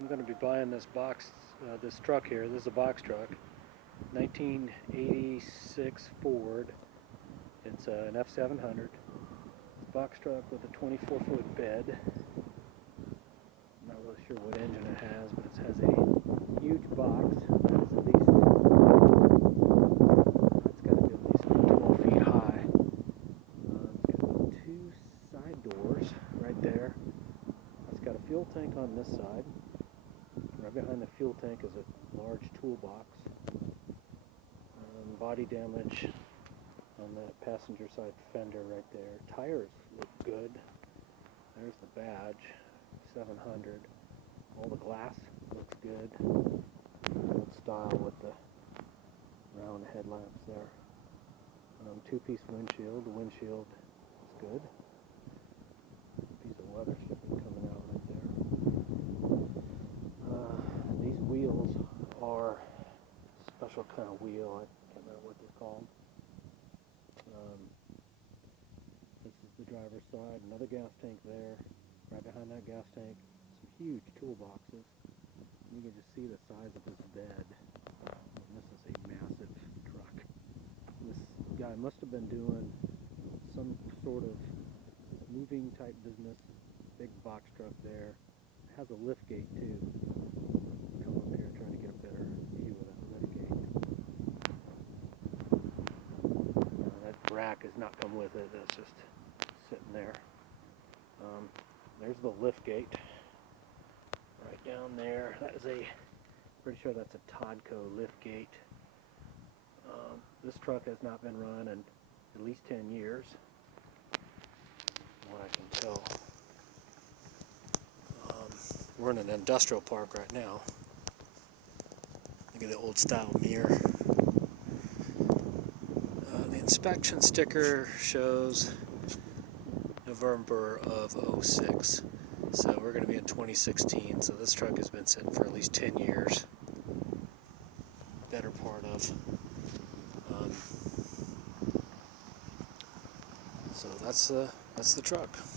I'm going to be buying this this truck here. This is a box truck, 1986 Ford. It's an F700. It's a box truck with a 24-foot bed. I'm not really sure what engine it has, but it has a huge box. It's at least, it's got to be at least 12 feet high. It's got two side doors right there. It's got a fuel tank on this side. Right behind the fuel tank is a large toolbox. Body damage on that passenger side fender right there. Tires look good. There's the badge, 700. All the glass looks good. Old style with the round headlamps there. Two-piece windshield. The windshield is good. Piece of weather stripping coming out right there. These wheels are a special kind of wheel. I can't remember what they're called. This is the driver's side. Another gas tank there. Right behind that gas tank, some huge toolboxes. You can just see the size of this bed. This is a massive truck. This guy must have been doing some sort of moving type business. Big box truck there. It has a lift gate too. Come up here trying to get a better view of that lift gate. That rack has not come with it. It's just sitting there. There's the lift gate right down there. That is pretty sure that's a Todco lift gate. This truck has not been run in at least 10 years, from what I can tell. We're in an industrial park right now. Look at the old style mirror. The inspection sticker shows November of 06. So we're going to be in 2016. So this truck has been sitting for at least 10 years. Better part of. So that's the truck.